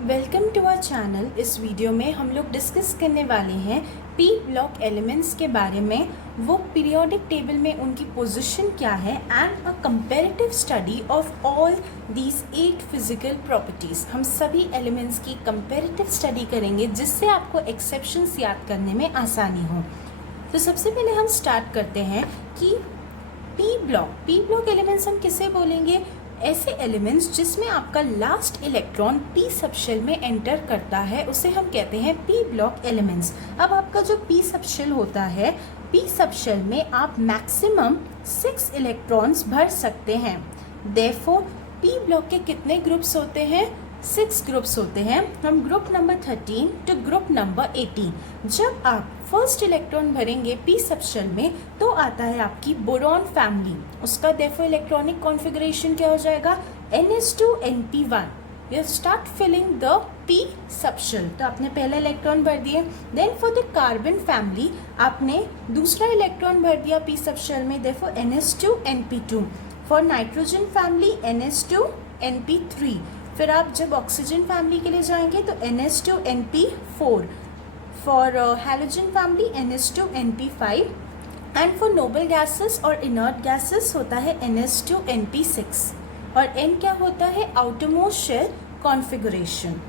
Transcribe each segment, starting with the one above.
Welcome to our channel. इस video में हम लोग डिस्कस करने वाले हैं पी ब्लॉक एलिमेंट्स के बारे में, वो पीरियोडिक टेबल में उनकी पोजीशन क्या है and a comparative study of all these 8 physical properties. हम सभी एलिमेंट्स की कंपैरेटिव स्टडी करेंगे जिससे आपको एक्सेप्शंस याद करने में आसानी हो। तो सबसे पहले हम स्टार्ट करते हैं कि पी ब्लॉक एलिमेंट्स हम किसे बोलेंगे? ऐसे एलिमेंट्स जिसमें आपका लास्ट इलेक्ट्रॉन पी सबशेल में एंटर करता है उसे हम कहते हैं पी ब्लॉक एलिमेंट्स। अब आपका जो पी सबशेल होता है, पी सबशेल में आप मैक्सिमम 6 इलेक्ट्रॉन्स भर सकते हैं। देयरफॉर पी ब्लॉक के कितने ग्रुप्स होते हैं? 6 ग्रुप्स होते हैं, from group number 13 to group number 18। जब आप फर्स्ट इलेक्ट्रॉन भरेंगे पी सबशेल में तो आता है आपकी बोरॉन फैमिली। उसका देयरफॉर इलेक्ट्रॉनिक कॉन्फ़िगरेशन क्या हो जाएगा? NH2NP1। We start filling the P subshell. तो आपने पहला इलेक्ट्रॉन भर दिए। Then for the carbon family आपने दूसरा इलेक्ट्रॉन भर दिया पी सबशेल में, therefore NH2NP2। For nitrogen family NH2NP3। फिर आप जब ऑक्सीजन फैमिली के लिए जाएंगे तो NH2NP4। For halogen family NH2NP5 and for noble gases और इनर्ट गैसेस होता है NH2NP6। और N क्या होता है? Outermost shell configuration,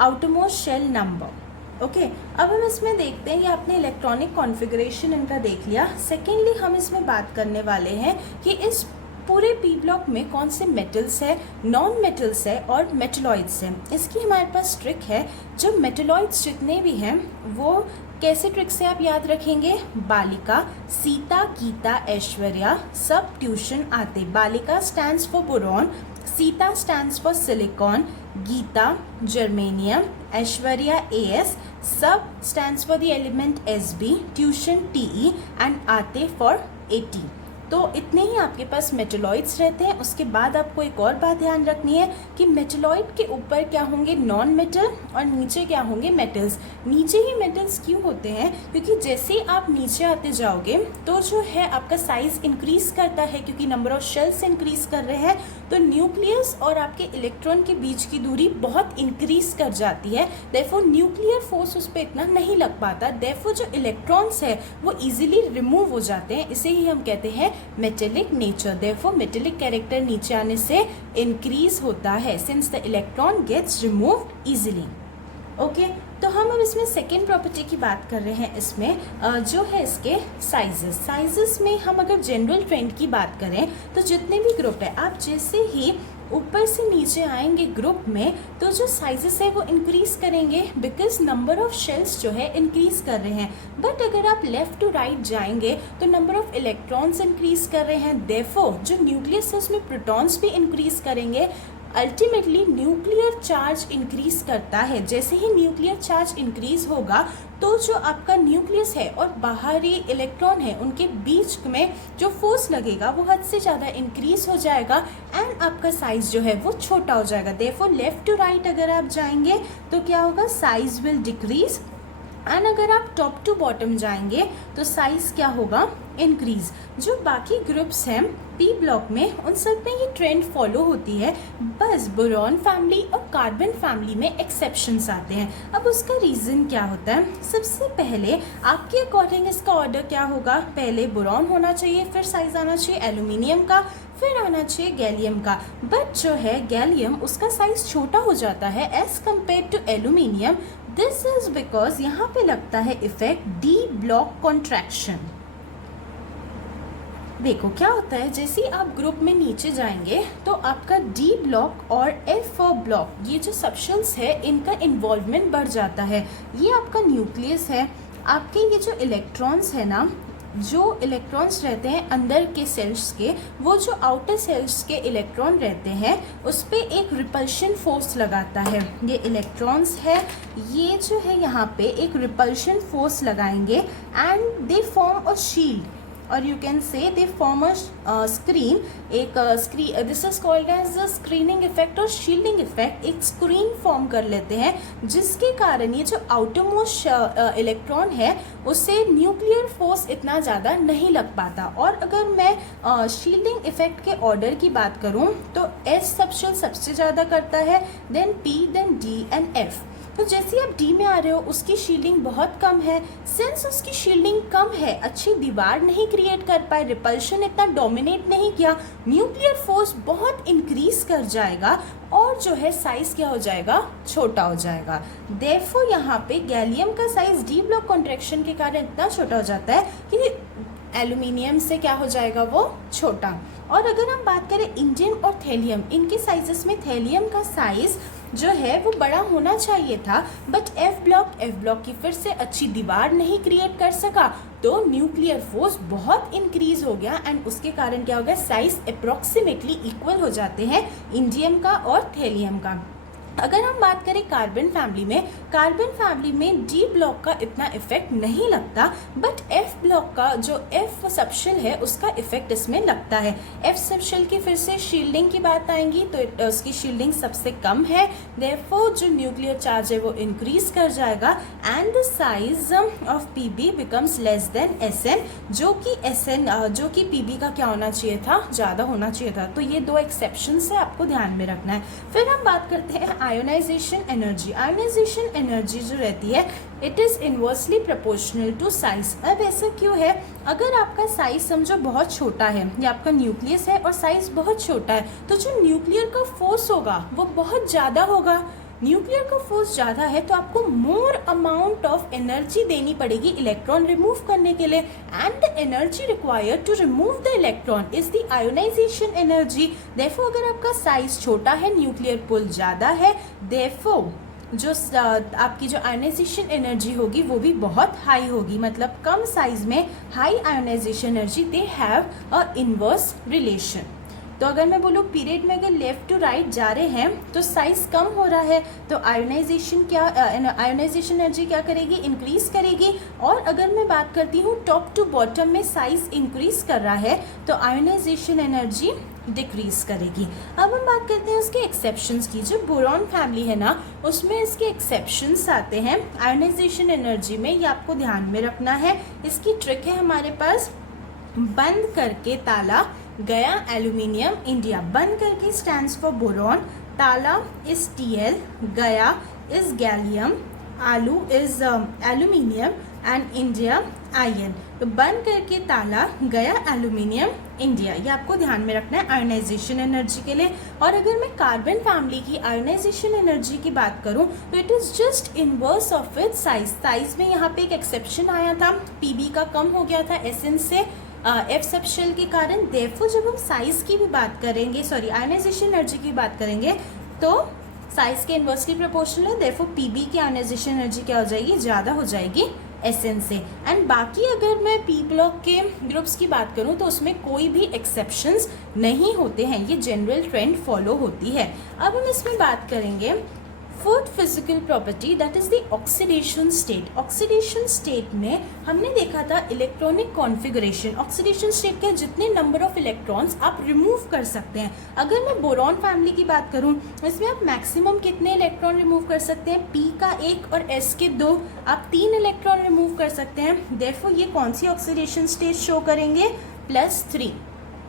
outermost shell number. Okay, अब हम इसमें देखते हैं, ये आपने इलेक्ट्रॉनिक कॉन्फ़िगरेशन इनका देख लिया। सेकेंडली हम इसमें बात करने वाले हैं कि इस पूरे पी ब्लॉक में कौन से मेटल्स है, नॉन मेटल्स है और मेटलॉइड्स हैं। इसकी हमारे पास ट्रिक है। जो मेटलॉइड्स जितने भी हैं वो कैसे ट्रिक से आप याद रखेंगे? बालिका, सीता, गीता, ऐश्वर्या सब ट्यूशन आते। Balika stands for boron, Sita stands for silicon, Gita germanium, Aishwarya AS, सब stands for the element SB, tuition TE and आते फॉर AT। तो इतने ही आपके पास मेटलॉइड्स रहते हैं। उसके बाद आपको एक और बात ध्यान रखनी है कि मेटलॉइड के ऊपर क्या होंगे? नॉन मेटल, और नीचे क्या होंगे? मेटल्स। नीचे ही मेटल्स क्यों होते हैं? क्योंकि जैसे ही आप नीचे आते जाओगे तो जो है आपका साइज इंक्रीज करता है, क्योंकि नंबर ऑफ शेल्स इंक्रीज कर रहे हैं तो न्यूक्लियस और आपके इलेक्ट्रॉन के बीच की दूरी बहुत इंक्रीज कर जाती है। देयरफॉर न्यूक्लियर फोर्स उस पर इतना नहीं लग पाता। देयरफॉर जो इलेक्ट्रॉन्स है वो इजीली रिमूव हो जाते हैं। इसे ही हम कहते हैं metallic nature. Therefore metallic character नीचे आने से इंक्रीज होता है since the electron gets removed easily. Okay, तो हम अब इसमें सेकेंड प्रॉपर्टी की बात कर रहे हैं। इसमें जो है इसके साइजेस में हम अगर जनरल ट्रेंड की बात करें तो जितने भी ग्रुप है, आप जैसे ही ऊपर से नीचे आएंगे ग्रुप में तो जो साइजेस है वो इंक्रीज करेंगे, बिकॉज नंबर ऑफ शेल्स जो है इंक्रीज कर रहे हैं। बट अगर आप लेफ्ट टू राइट जाएंगे तो नंबर ऑफ इलेक्ट्रॉन्स इंक्रीज कर रहे हैं। देयरफॉर जो न्यूक्लियस है उसमें प्रोटॉन्स भी इंक्रीज करेंगे। अल्टीमेटली न्यूक्लियर चार्ज इंक्रीज करता है। जैसे ही न्यूक्लियर चार्ज इंक्रीज होगा तो जो आपका न्यूक्लियस है और बाहरी इलेक्ट्रॉन है उनके बीच में जो फोर्स लगेगा वो हद से ज़्यादा इंक्रीज हो जाएगा एंड आपका साइज जो है वो छोटा हो जाएगा। देयरफॉर लेफ्ट टू राइट अगर आप जाएंगे तो क्या होगा? Size will decrease. एंड अगर आप टॉप टू बॉटम जाएंगे तो साइज क्या होगा? इंक्रीज। जो बाकी ग्रुप्स हैं पी ब्लॉक में उन सब में ये ट्रेंड फॉलो होती है, बस बोरॉन फैमिली और कार्बन फैमिली में एक्सेप्शंस आते हैं। अब उसका रीज़न क्या होता है? सबसे पहले आपके अकॉर्डिंग इसका ऑर्डर क्या होगा? पहले बोरॉन होना चाहिए, फिर साइज आना चाहिए एल्यूमिनियम का, फिर आना चाहिए गैलियम का। बट जो है गैलियम उसका साइज छोटा हो जाता है as compare to aluminium. This is because यहाँ पे लगता है इफेक्ट डी ब्लॉक कॉन्ट्रैक्शन। देखो क्या होता है, जैसे ही आप ग्रुप में नीचे जाएंगे तो आपका डी ब्लॉक और F ब्लॉक, ये जो सबशेल्स है इनका इन्वॉल्वमेंट बढ़ जाता है। ये आपका न्यूक्लियस है। आपके ये जो इलेक्ट्रॉन्स है ना, जो इलेक्ट्रॉन्स रहते हैं अंदर के सेल्स के, वो जो आउटर सेल्स के इलेक्ट्रॉन रहते हैं उस पर एक रिपल्शन फोर्स लगाता है। ये इलेक्ट्रॉन्स है, ये जो है यहाँ पे एक रिपल्शन फोर्स लगाएंगे and they form a shield. और you can say they form a screen, एक screen, this is called as a screening effect और शील्डिंग इफेक्ट। एक स्क्रीन फॉर्म कर लेते हैं जिसके कारण ये जो आउटरमोस्ट इलेक्ट्रॉन है उससे न्यूक्लियर फोर्स इतना ज़्यादा नहीं लग पाता। और अगर मैं शील्डिंग इफेक्ट के ऑर्डर की बात करूं तो एस सबशेल सबसे ज़्यादा करता है, then P, then D and F. तो जैसे आप डी में आ रहे हो उसकी शील्डिंग बहुत कम है। सिंस उसकी शील्डिंग कम है, अच्छी दीवार नहीं क्रिएट कर पाए, रिपल्शन इतना डोमिनेट नहीं किया, न्यूक्लियर फोर्स बहुत इंक्रीज कर जाएगा और जो है साइज क्या हो जाएगा, छोटा हो जाएगा। देयरफॉर यहाँ पे गैलियम का साइज डी ब्लॉक कॉन्ट्रैक्शन के कारण इतना छोटा हो जाता है कि एल्यूमिनियम से क्या हो जाएगा, वो छोटा। और अगर हम बात करें इंडियम और थैलियम, इनके साइजेस में थैलियम का साइज जो है वो बड़ा होना चाहिए था, बट एफ ब्लॉक की फिर से अच्छी दीवार नहीं क्रिएट कर सका, तो न्यूक्लियर फोर्स बहुत इंक्रीज हो गया एंड उसके कारण क्या हो गया, साइज अप्रॉक्सीमेटली इक्वल हो जाते हैं इंडियम का और थैलियम का। अगर हम बात करें कार्बन फैमिली में डी ब्लॉक का इतना इफेक्ट नहीं लगता, बट एफ ब्लॉक का जो एफ सबशेल है उसका इफेक्ट इसमें लगता है। एफ सबशेल की फिर से शील्डिंग की बात आएंगी तो उसकी शील्डिंग सबसे कम है, देयरफॉर जो न्यूक्लियर चार्ज है वो इंक्रीज कर जाएगा and the size of PB becomes less than SN, जो कि पीबी का क्या होना चाहिए था, ज़्यादा होना चाहिए था। तो ये दो एक्सेप्शन है, आपको ध्यान में रखना है। फिर हम बात करते हैं आयोनाइजेशन एनर्जी जो रहती है it is inversely proportional to size. अब ऐसा क्यों है, अगर आपका साइज समझो बहुत छोटा है, ये आपका न्यूक्लियस है और साइज बहुत छोटा है, तो जो न्यूक्लियर का फोर्स होगा वो बहुत ज़्यादा होगा। न्यूक्लियर का फोर्स ज़्यादा है तो आपको मोर अमाउंट ऑफ एनर्जी देनी पड़ेगी इलेक्ट्रॉन रिमूव करने के लिए, and the energy required to remove the electron is the ionization energy. Therefore अगर आपका साइज छोटा है, न्यूक्लियर पुल ज़्यादा है, देयरफॉर जो आपकी जो आयोनाइजेशन एनर्जी होगी वो भी बहुत हाई होगी, मतलब कम साइज में high ionization energy, they have a inverse relation. तो अगर मैं बोलूँ पीरियड में अगर लेफ्ट टू राइट जा रहे हैं तो साइज कम हो रहा है, तो आयोनाइजेशन एनर्जी क्या करेगी, इंक्रीज करेगी। और अगर मैं बात करती हूँ टॉप टू बॉटम में साइज इंक्रीज कर रहा है तो आयोनाइजेशन एनर्जी डिक्रीज करेगी। अब हम बात करते हैं उसके एक्सेप्शंस की। जो बोरॉन फैमिली है ना उसमें इसके एक्सेप्शंस आते हैं आयोनाइजेशन एनर्जी में, ये आपको ध्यान में रखना है। इसकी ट्रिक है हमारे पास, बंद करके ताला, गया एल्यूमिनियम, इंडिया। बंद करके स्टैंड्स फॉर बोरॉन, ताला इज Tl, गया इज गैलियम, आलू is aluminium and India ion. तो बंद करके ताला, गया एल्यूमिनियम, इंडिया, ये आपको ध्यान में रखना है आयोनाइजेशन एनर्जी के लिए। और अगर मैं कार्बन फैमिली की आयोनाइजेशन एनर्जी की बात करूं तो it is just inverse of its size. Size में यहाँ पे एक एक्सेप्शन आया था, पीबी का कम हो गया था एसएन से एफ सबशेल के कारण। देयरफॉर जब हम साइज की भी बात करेंगे, आयोनाइजेशन एनर्जी की बात करेंगे तो साइज के इन्वर्सली प्रोपोर्शनल है, देयरफॉर पीबी की आयोनाइजेशन एनर्जी क्या हो जाएगी, ज़्यादा हो जाएगी एसएन से। एंड बाकी अगर मैं पी ब्लॉक के ग्रुप्स की बात करूं तो उसमें कोई भी एक्सेप्शंस नहीं होते हैं, ये जनरल ट्रेंड फॉलो होती है। अब हम इसमें बात करेंगे fourth physical property, that is the oxidation state. Oxidation state में हमने देखा था इलेक्ट्रॉनिक कॉन्फ़िगरेशन। ऑक्सीडेशन स्टेट के जितने नंबर ऑफ इलेक्ट्रॉन्स आप रिमूव कर सकते हैं। अगर मैं बोरॉन फैमिली की बात करूं इसमें आप मैक्सिमम कितने इलेक्ट्रॉन रिमूव कर सकते हैं, पी का 1 और एस के 2, आप 3 इलेक्ट्रॉन रिमूव कर सकते हैं। देयरफॉर ये कौन सी ऑक्सीडेशन स्टेट शो करेंगे, +3।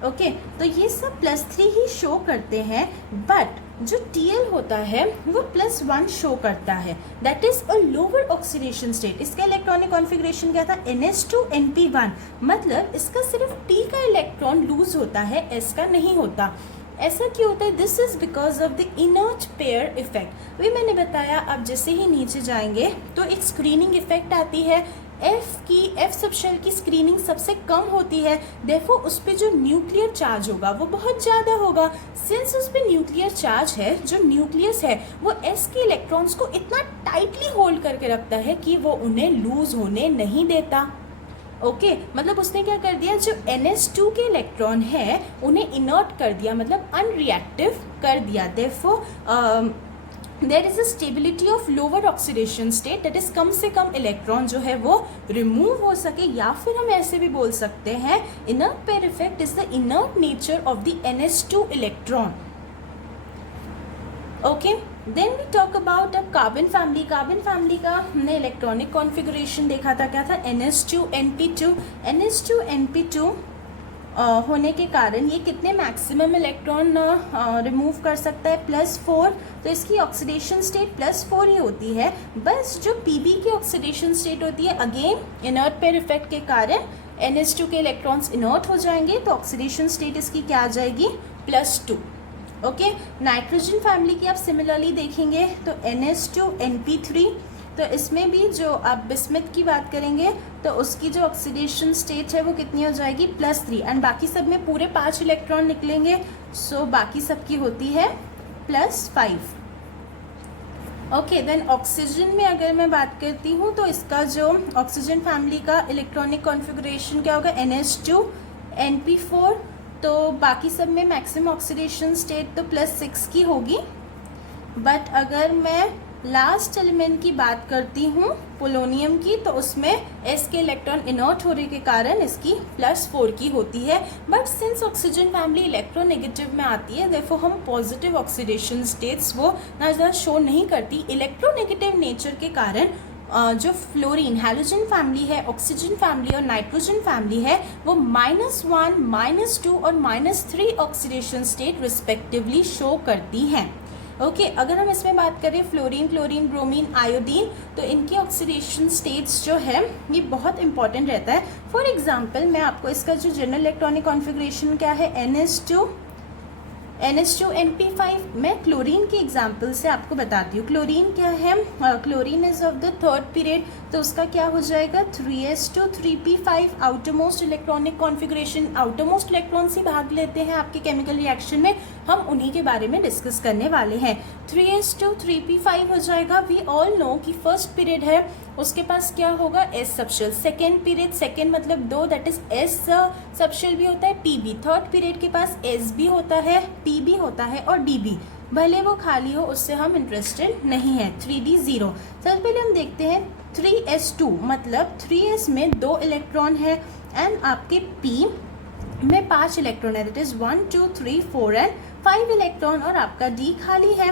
ओके, तो ये सब +3 ही शो करते हैं, बट जो Tl होता है वो +1 शो करता है, that is a lower oxidation state. इसका इलेक्ट्रॉनिक कॉन्फ़िगरेशन क्या था, NH2 मतलब इसका सिर्फ T का इलेक्ट्रॉन लूज होता है, S का नहीं होता। ऐसा क्यों होता है, this is because of the inert pair effect. वही मैंने बताया, अब जैसे ही नीचे जाएंगे तो एक स्क्रीनिंग इफेक्ट आती है। एफ सबशेल की स्क्रीनिंग सबसे कम होती है, देयरफॉर उस पर जो न्यूक्लियर चार्ज होगा वो बहुत ज़्यादा होगा। सिंस उस पर न्यूक्लियर चार्ज है, जो न्यूक्लियस है वो एस के इलेक्ट्रॉन्स को इतना टाइटली होल्ड करके रखता है कि वो उन्हें लूज होने नहीं देता। ओके, मतलब उसने क्या कर दिया, जो NH2 के इलेक्ट्रॉन है उन्हें इनर्ट कर दिया, मतलब अनरिएक्टिव कर दिया। Therefore there is a stability of lower oxidation state, that is कम से कम इलेक्ट्रॉन जो है वो रिमूव हो सके, या फिर हम ऐसे भी बोल सकते हैं inert pair effect is the inert nature of the NH2 electron. Okay, then we talk about अब कार्बन फैमिली. कार्बन फैमिली का हमने इलेक्ट्रॉनिक कॉन्फ़िगरेशन देखा था, क्या था, NH2NP2. NH2NP2 होने के कारण ये कितने मैक्सिमम इलेक्ट्रॉन रिमूव कर सकता है, +4. तो इसकी ऑक्सीडेशन स्टेट +4 ही होती है. बस जो Pb की ऑक्सीडेशन स्टेट होती है, अगेन इनर्ट पेयर इफेक्ट के कारण NH2 के इलेक्ट्रॉन्स इनर्ट हो जाएंगे, तो ऑक्सीडेशन स्टेट इसकी क्या आ जाएगी, +2. ओके, नाइट्रोजन फैमिली की आप सिमिलरली देखेंगे तो NH2NP3. तो इसमें भी जो आप बिस्मथ की बात करेंगे तो उसकी जो ऑक्सीडेशन स्टेट है वो कितनी हो जाएगी, +3. एंड बाकी सब में पूरे 5 इलेक्ट्रॉन निकलेंगे, सो बाकी सब की होती है +5. ओके, देन ऑक्सीजन में अगर मैं बात करती हूँ तो इसका जो ऑक्सीजन फैमिली का इलेक्ट्रॉनिक कॉन्फ़िगरेशन क्या होगा, NH2NP4. तो बाकी सब में मैक्सिमम ऑक्सीडेशन स्टेट तो +6 की होगी. बट अगर मैं लास्ट एलिमेंट की बात करती हूँ पोलोनियम की, तो उसमें S के इलेक्ट्रॉन इनर्ट होने के कारण इसकी +4 की होती है. But since oxygen family electronegative में आती है, देयरफॉर हम पॉजिटिव ऑक्सीडेशन स्टेट्स वो ना ज़्यादा शो नहीं करती. इलेक्ट्रोनेगेटिव नेचर के कारण जो फ्लोरीन हैलोजन फैमिली है, ऑक्सीजन फैमिली और नाइट्रोजन फैमिली है, वो -1, -2 और -3 ऑक्सीडेशन स्टेट रिस्पेक्टिवली शो करती हैं. ओके, अगर हम इसमें बात करें फ्लोरीन, क्लोरीन, ब्रोमीन, आयोडीन, तो इनकी ऑक्सीडेशन स्टेट्स जो है ये बहुत इंपॉर्टेंट रहता है. फॉर एग्जांपल मैं आपको इसका जो जनरल इलेक्ट्रॉनिक कॉन्फ़िगरेशन क्या है, NH2NP5, मैं क्लोरीन के एग्जाम्पल से आपको बताती हूँ. क्लोरीन क्या है, chlorine is of the third period, तो उसका क्या हो जाएगा, 3s2 3p5 outermost electronic configuration. Outermost electrons ही भाग लेते हैं आपके केमिकल रिएक्शन में, हम उन्हीं के बारे में डिस्कस करने वाले हैं. 3s2 3p5 हो जाएगा. वी ऑल नो कि फर्स्ट पीरियड है, उसके पास क्या होगा, S subshell. Second period, second मतलब 2, दैट इज S सबशेल भी होता है, Pb. थर्ड पीरियड के पास S भी होता है, Pb होता है और Db. भले वो खाली हो, उससे हम इंटरेस्टेड नहीं है. 3d0. सबसे पहले हम देखते हैं 3s2 मतलब 3s में 2 इलेक्ट्रॉन है एंड आपके P में 5 इलेक्ट्रॉन है, दैट इज 1 2 3 4 एंड 5 इलेक्ट्रॉन, और आपका D खाली है.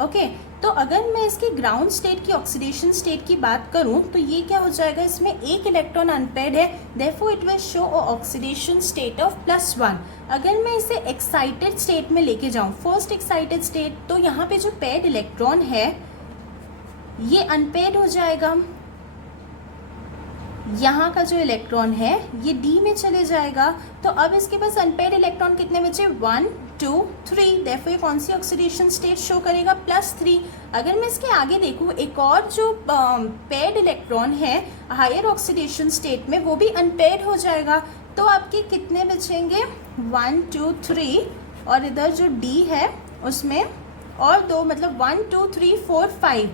ओके, तो अगर मैं इसके ग्राउंड स्टेट की ऑक्सीडेशन स्टेट की बात करूं तो ये क्या हो जाएगा, इसमें एक इलेक्ट्रॉन अनपेयर्ड है, therefore it will show a oxidation state of +1. अगर मैं इसे एक्साइटेड स्टेट में लेके जाऊं, फर्स्ट एक्साइटेड स्टेट, तो यहाँ पे जो पेयर्ड इलेक्ट्रॉन है ये अनपेयर्ड हो जाएगा. यहाँ का जो इलेक्ट्रॉन है ये D में चले जाएगा. तो अब इसके पास अनपेयर्ड इलेक्ट्रॉन कितने बचे, 1 2 3, देयरफॉर कौन सी ऑक्सीडेशन स्टेट शो करेगा, +3. अगर मैं इसके आगे देखूँ, एक और जो पेयर्ड इलेक्ट्रॉन है हायर ऑक्सीडेशन स्टेट में, वो भी अनपेयर्ड हो जाएगा. तो आपके कितने बचेंगे, 1 2 3, और इधर जो D है उसमें और 2, मतलब 1 2 3 4 5.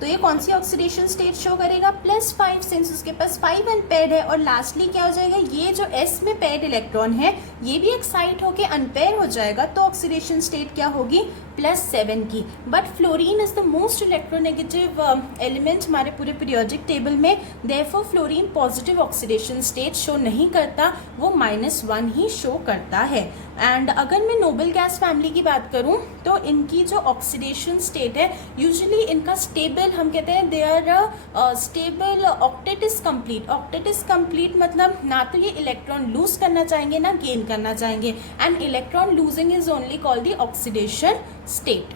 तो ये कौन सी ऑक्सीडेशन स्टेट शो करेगा, +5, सिंस उसके पास 5 अनपेयर्ड है. और लास्टली क्या हो जाएगा, ये जो S में पेयर्ड इलेक्ट्रॉन है ये भी एक्साइट होके अनपेयर हो जाएगा, तो ऑक्सीडेशन स्टेट क्या होगी, +7 की. But fluorine is the most electronegative element हमारे पूरे पीरियोडिक टेबल में, therefore fluorine positive oxidation state show नहीं करता, वो -1 ही शो करता है. एंड अगर मैं नोबल गैस फैमिली की बात करूं तो इनकी जो ऑक्सीडेशन स्टेट है यूजुअली इनका स्टेबल, हम कहते हैं they are stable. Octet is complete. Octet is complete मतलब ना तो ये इलेक्ट्रॉन लूज करना चाहेंगे ना गेन करना चाहेंगे, and electron losing is only called the oxidation state.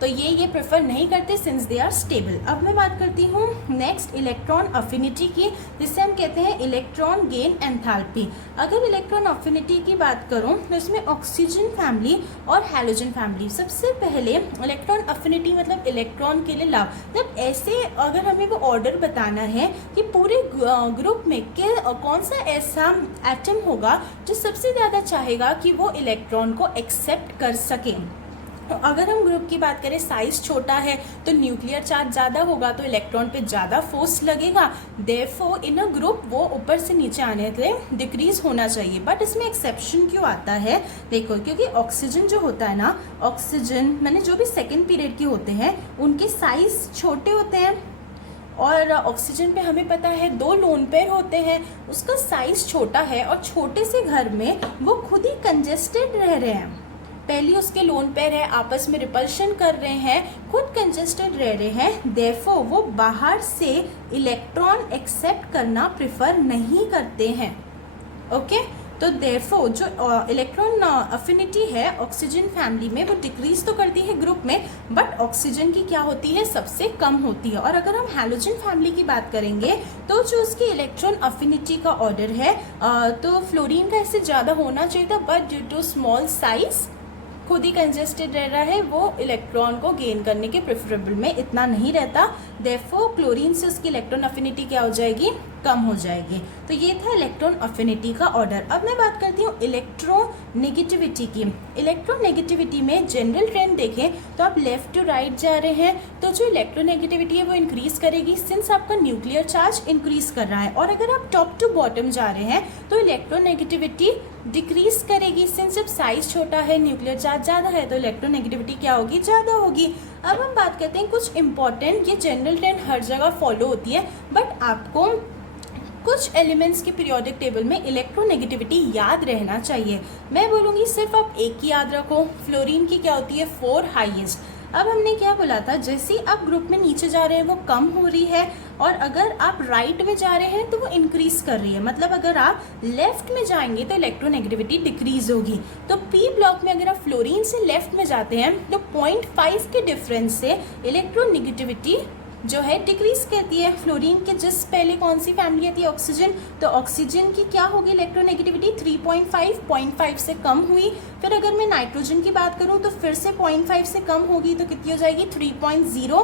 तो ये प्रेफर नहीं करते सिंस दे आर स्टेबल. अब मैं बात करती हूँ नेक्स्ट इलेक्ट्रॉन अफिनिटी की, जिसे हम कहते हैं इलेक्ट्रॉन गेन एंथैल्पी. अगर इलेक्ट्रॉन अफिनिटी की बात करूँ तो इसमें ऑक्सीजन फैमिली और हैलोजन फैमिली. सबसे पहले इलेक्ट्रॉन अफिनिटी मतलब इलेक्ट्रॉन के लिए लव. मतलब ऐसे अगर हमें वो ऑर्डर बताना है कि पूरे ग्रुप में कौन सा ऐसा एटम होगा जो सबसे ज़्यादा चाहेगा कि वो इलेक्ट्रॉन को एक्सेप्ट कर सके. अगर हम ग्रुप की बात करें, साइज छोटा है तो न्यूक्लियर चार्ज ज़्यादा होगा तो इलेक्ट्रॉन पे ज़्यादा फोर्स लगेगा, देयरफॉर इन अ ग्रुप वो ऊपर से नीचे आने के लिए डिक्रीज होना चाहिए। बट इसमें एक्सेप्शन क्यों आता है, देखो, क्योंकि ऑक्सीजन जो होता है ना, ऑक्सीजन मैंने जो भी सेकेंड पीरियड के होते हैं उनके साइज छोटे होते हैं, और ऑक्सीजन पे हमें पता है 2 लोन पेयर होते हैं, उसका साइज छोटा है और छोटे से घर में वो खुद ही कंजेस्टेड रह रहे हैं। पहली उसके लोन पेयर है, आपस में रिपल्शन कर रहे हैं, खुद कंजेस्टेड रह रहे हैं, देयरफॉर वो बाहर से इलेक्ट्रॉन एक्सेप्ट करना प्रिफर नहीं करते हैं। ओके, तो देयरफॉर जो इलेक्ट्रॉन अफिनिटी है ऑक्सीजन फैमिली में वो डिक्रीज तो करती है ग्रुप में, बट ऑक्सीजन की क्या होती है, सबसे कम होती है। और अगर हम हैलोजन फैमिली की बात करेंगे तो जो उसकी इलेक्ट्रॉन अफिनिटी का ऑर्डर है, तो फ्लोरीन का इससे ज़्यादा होना चाहिए था, but due to small size खुद ही कंजेस्टेड रह रहा है, वो इलेक्ट्रॉन को गेन करने के प्रेफरेबल में इतना नहीं रहता, देयरफॉर क्लोरीन से उसकी इलेक्ट्रॉन अफिनिटी क्या हो जाएगी, कम हो जाएगी। तो ये था इलेक्ट्रॉन अफिनिटी का ऑर्डर। अब मैं बात करती हूँ इलेक्ट्रोनेगेटिविटी की। इलेक्ट्रोनेगेटिविटी में जनरल ट्रेंड देखें तो आप लेफ्ट टू राइट जा रहे हैं तो जो इलेक्ट्रोनेगेटिविटी है वो इंक्रीज करेगी सिंस आपका न्यूक्लियर चार्ज इंक्रीज कर रहा है, और अगर आप टॉप टू बॉटम जा रहे हैं तो इलेक्ट्रोनेगेटिविटी डिक्रीज करेगी सिंस जब साइज छोटा है, न्यूक्लियर चार्ज ज़्यादा है, तो इलेक्ट्रोनेगेटिविटी क्या होगी, ज़्यादा होगी। अब हम बात करते हैं कुछ इंपॉर्टेंट, ये जनरल ट्रेंड हर जगह फॉलो होती है, बट आपको कुछ एलिमेंट्स के पीरियोडिक टेबल में इलेक्ट्रोनेगेटिविटी याद रहना चाहिए। मैं बोलूँगी सिर्फ आप एक ही याद रखो, फ्लोरीन की क्या होती है, 4 हाईएस्ट। अब हमने क्या बोला था, जैसे ही आप ग्रुप में नीचे जा रहे हैं वो कम हो रही है, और अगर आप राइट में जा रहे हैं तो वो इंक्रीज कर रही है, मतलब अगर आप लेफ्ट में जाएंगे तो इलेक्ट्रोनेगेटिविटी डिक्रीज होगी। तो पी ब्लॉक में अगर आप फ्लोरीन से लेफ्ट में जाते हैं तो 0.5 के डिफरेंस से इलेक्ट्रोनेगेटिविटी जो है डिक्रीज करती है। फ्लोरीन के जिस पहले कौन सी फैमिली आती है, ऑक्सीजन, तो ऑक्सीजन की क्या होगी इलेक्ट्रोनेगेटिविटी 3.5, 0.5 से कम हुई। फिर अगर मैं नाइट्रोजन की बात करूं तो फिर से 0.5 से कम होगी तो कितनी हो जाएगी 3.0।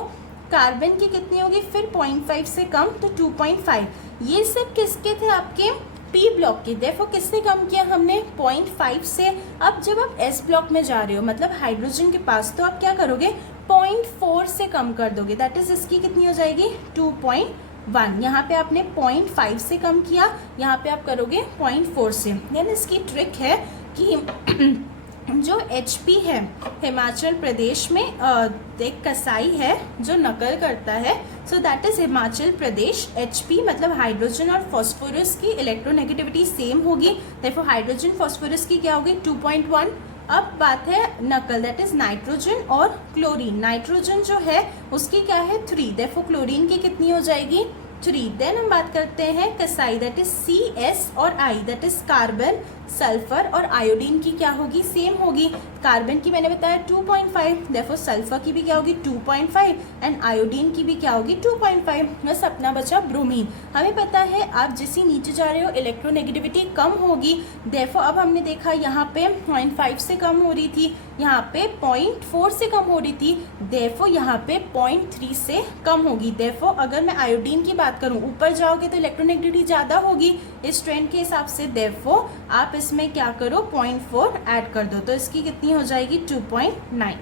कार्बन की कितनी होगी फिर 0.5 से कम तो 2.5। ये सब किसके थे, आपके पी ब्लॉक के, देखो किससे कम किया हमने 0.5 से। अब जब आप एस ब्लॉक में जा रहे हो मतलब हाइड्रोजन के पास, तो आप क्या करोगे 0.4 से कम कर दोगे, दैट इज इसकी कितनी हो जाएगी 2.1। यहाँ पे आपने 0.5 से कम किया, यहाँ पे आप करोगे 0.4 से। यानी इसकी ट्रिक है कि जो HP है हिमाचल प्रदेश में एक कसाई है जो नकल करता है, so that is Himachal Pradesh. HP मतलब हाइड्रोजन और फॉस्फोरस की इलेक्ट्रोनेगेटिविटी सेम होगी, देखो हाइड्रोजन फॉस्फोरस की क्या होगी 2.1। अब बात है नकल, दैट इज नाइट्रोजन और क्लोरीन। नाइट्रोजन जो है उसकी क्या है 3, देखो क्लोरीन की कितनी हो जाएगी 3। देन हम बात करते हैं कसाई, दैट इज CS और I, that is carbon, sulphur और आयोडीन की क्या होगी सेम होगी। कार्बन की मैंने बताया 2.5, देखो सल्फर की भी क्या होगी 2.5 एंड आयोडीन की भी क्या होगी 2.5। बस अपना बचा ब्रोमीन। हमें पता है आप जिस नीचे जा रहे हो इलेक्ट्रोनेगेटिविटी कम होगी, देखो अब हमने देखा यहाँ पे 0.5 से कम हो रही थी, यहाँ पे 0.4 से कम हो रही थी, देखो यहाँ पे 0.3 से कम होगी। देखो अगर मैं आयोडीन की बात करूँ ऊपर जाओगे तो इलेक्ट्रोनेगेटिविटी ज़्यादा होगी इस ट्रेंड के हिसाब से, देखो आप इसमें क्या करो 0.4 ऐड कर दो तो इसकी कितनी हो जाएगी 2.9।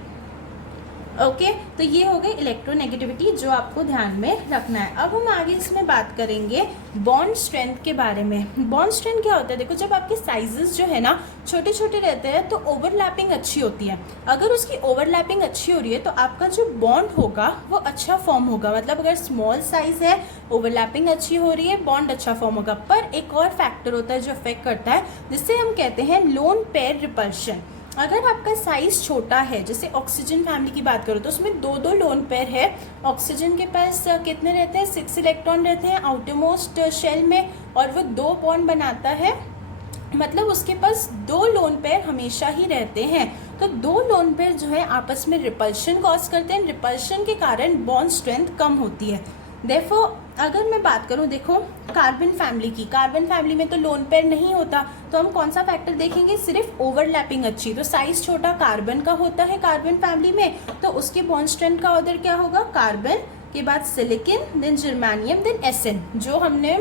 ओके, तो ये हो गई इलेक्ट्रोनेगेटिविटी जो आपको ध्यान में रखना है। अब हम आगे इसमें बात करेंगे बॉन्ड स्ट्रेंथ के बारे में। बॉन्ड स्ट्रेंथ क्या होता है, देखो जब आपके साइजेस जो है ना छोटे छोटे रहते हैं तो ओवरलैपिंग अच्छी होती है। अगर उसकी ओवरलैपिंग अच्छी हो रही है तो आपका जो बॉन्ड होगा वो अच्छा फॉर्म होगा, मतलब अगर स्मॉल साइज है ओवरलैपिंग अच्छी हो रही है बॉन्ड अच्छा फॉर्म होगा। पर एक और फैक्टर होता है जो अफेक्ट करता है जिससे हम कहते हैं लोन पेयर रिपल्शन। अगर आपका साइज छोटा है, जैसे ऑक्सीजन फैमिली की बात करो तो उसमें 2 लोन पेयर है, ऑक्सीजन के पास कितने रहते हैं 6 इलेक्ट्रॉन रहते हैं आउटरमोस्ट शेल में, और वो 2 बॉन्ड बनाता है, मतलब उसके पास 2 लोन पेयर हमेशा ही रहते हैं। तो 2 लोन पेयर जो है आपस में रिपल्शन कॉज करते हैं, रिपल्शन के कारण बॉन्ड स्ट्रेंथ कम होती है। देखो अगर मैं बात करूं, देखो कार्बन फैमिली की, कार्बन फैमिली में तो लोन पेयर नहीं होता, तो हम कौन सा फैक्टर देखेंगे, सिर्फ ओवरलैपिंग अच्छी, तो साइज छोटा कार्बन का होता है कार्बन फैमिली में, तो उसके बॉन्ड स्ट्रेंथ का ऑर्डर क्या होगा कार्बन के बाद silicon, then germanium, then SN, जो हमने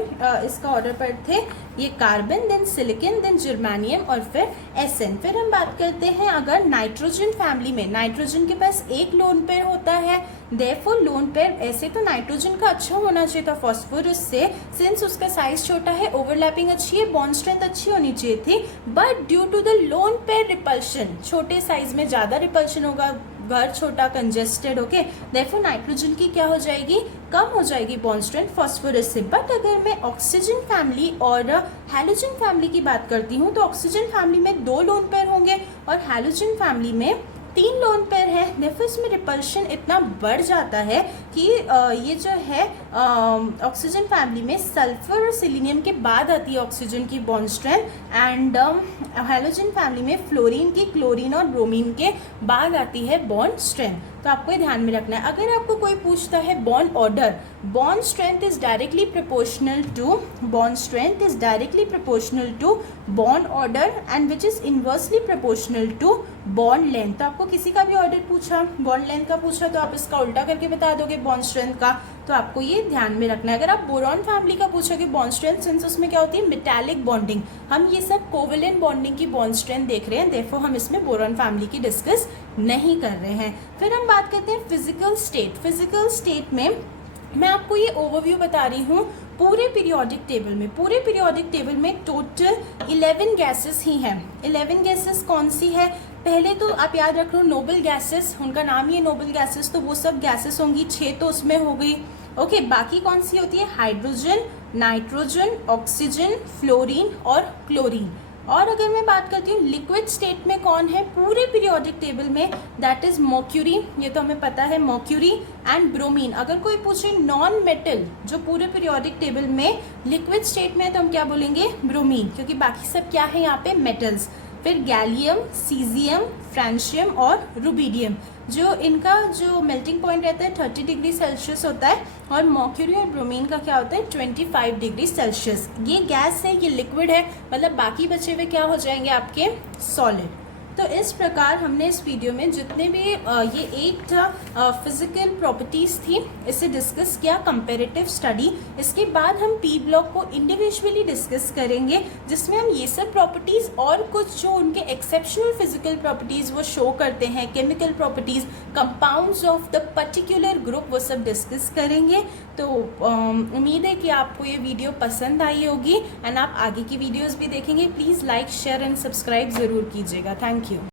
इसका ऑर्डर पर थे ये carbon, then silicon, then germanium और फिर एसएन। फिर हम बात करते हैं अगर नाइट्रोजन फैमिली में नाइट्रोजन के पास एक लोन पेयर होता है, देयरफॉर लोन पेयर ऐसे तो नाइट्रोजन का अच्छा होना चाहिए था फॉस्फोरस से, सिंस उसका साइज छोटा है, ओवरलैपिंग अच्छी है, बॉन्ड स्ट्रेंथ अच्छी होनी चाहिए थी, but due to the lone pair repulsion, छोटे साइज में ज़्यादा रिपल्शन होगा, घर छोटा कंजेस्टेड, ओके, देयरफॉर नाइट्रोजन की क्या हो जाएगी, कम हो जाएगी बॉन्ड स्ट्रेंथ फॉस्फोरस से। बट अगर मैं ऑक्सीजन फैमिली और हैलोजन फैमिली की बात करती हूँ तो ऑक्सीजन फैमिली में 2 लोन पेयर होंगे और हैलोजन फैमिली में 3 लोन पेयर है, देयरफॉर इसमें रिपल्शन इतना बढ़ जाता है कि ये जो है ऑक्सीजन फैमिली में सल्फर और सिलीनियम के बाद आती है ऑक्सीजन की bond strength, and halogen family में फ्लोरीन की, क्लोरीन और ब्रोमीन के बाद आती है बॉन्ड स्ट्रेंथ। तो आपको ये ध्यान में रखना है। अगर आपको कोई पूछता है bond order, bond strength is directly proportional to bond order and which is inversely proportional to bond length. तो आपको किसी का भी ऑर्डर पूछा, बॉन्ड लेंथ का पूछा, तो आप इसका उल्टा करके बता दोगे बॉन्ड स्ट्रेंथ का। तो आपको ये ध्यान में रखना है। अगर आप बोरॉन फैमिली का पूछोगे बॉन्ड स्ट्रेंथ, सिंस उसमें क्या होती है, मेटालिक बॉन्डिंग, हम ये सब कोवेलेंट बॉन्डिंग की बॉन्ड स्ट्रेंथ देख रहे हैं, देयरफॉर हम इसमें बोरॉन फैमिली की डिस्कस नहीं कर रहे हैं। फिर हम बात करते हैं फिजिकल स्टेट में मैं आपको ये ओवरव्यू बता रही हूँ पूरे पीरियोडिक टेबल में टोटल 11 गैसेस ही हैं। 11 गैसेस कौन सी है, पहले तो आप याद रख लो नोबल गैसेस, उनका नाम ही है नोबल गैसेस, तो वो सब गैसेस होंगी, 6 तो उसमें हो गई, ओके। बाकी कौन सी होती है, हाइड्रोजन, नाइट्रोजन, ऑक्सीजन, फ्लोरीन और क्लोरीन। और अगर मैं बात करती हूँ लिक्विड स्टेट में कौन है पूरे पीरियोडिक टेबल में, दैट इज मर्क्यूरी, ये तो हमें पता है, मर्क्यूरी एंड ब्रोमीन। अगर कोई पूछे नॉन मेटल जो पूरे पीरियोडिक टेबल में लिक्विड स्टेट में है तो हम क्या बोलेंगे, ब्रोमीन, क्योंकि बाकी सब क्या है यहाँ पे, मेटल्स। फिर गैलियम, सीजियम, फ्रांशियम और रुबीडियम, जो इनका जो मेल्टिंग पॉइंट रहता है 30 डिग्री सेल्सियस होता है, और मर्क्यूरी और ब्रोमीन का क्या होता है 25 डिग्री सेल्सियस। ये गैस है, ये लिक्विड है, मतलब बाकी बचे हुए क्या हो जाएंगे आपके सॉलिड। तो इस प्रकार हमने इस वीडियो में जितने भी ये 8 फिजिकल प्रॉपर्टीज़ थी इसे डिस्कस किया, कंपैरेटिव स्टडी। इसके बाद हम पी ब्लॉक को इंडिविजुअली डिस्कस करेंगे, जिसमें हम ये सब प्रॉपर्टीज़ और कुछ जो उनके एक्सेप्शनल फिजिकल प्रॉपर्टीज़ वो शो करते हैं, chemical properties, compounds of the particular group, वो सब डिस्कस करेंगे। तो उम्मीद है कि आपको ये वीडियो पसंद आई होगी एंड आप आगे की वीडियोज़ भी देखेंगे। Please like, share and subscribe ज़रूर कीजिएगा। Thank you.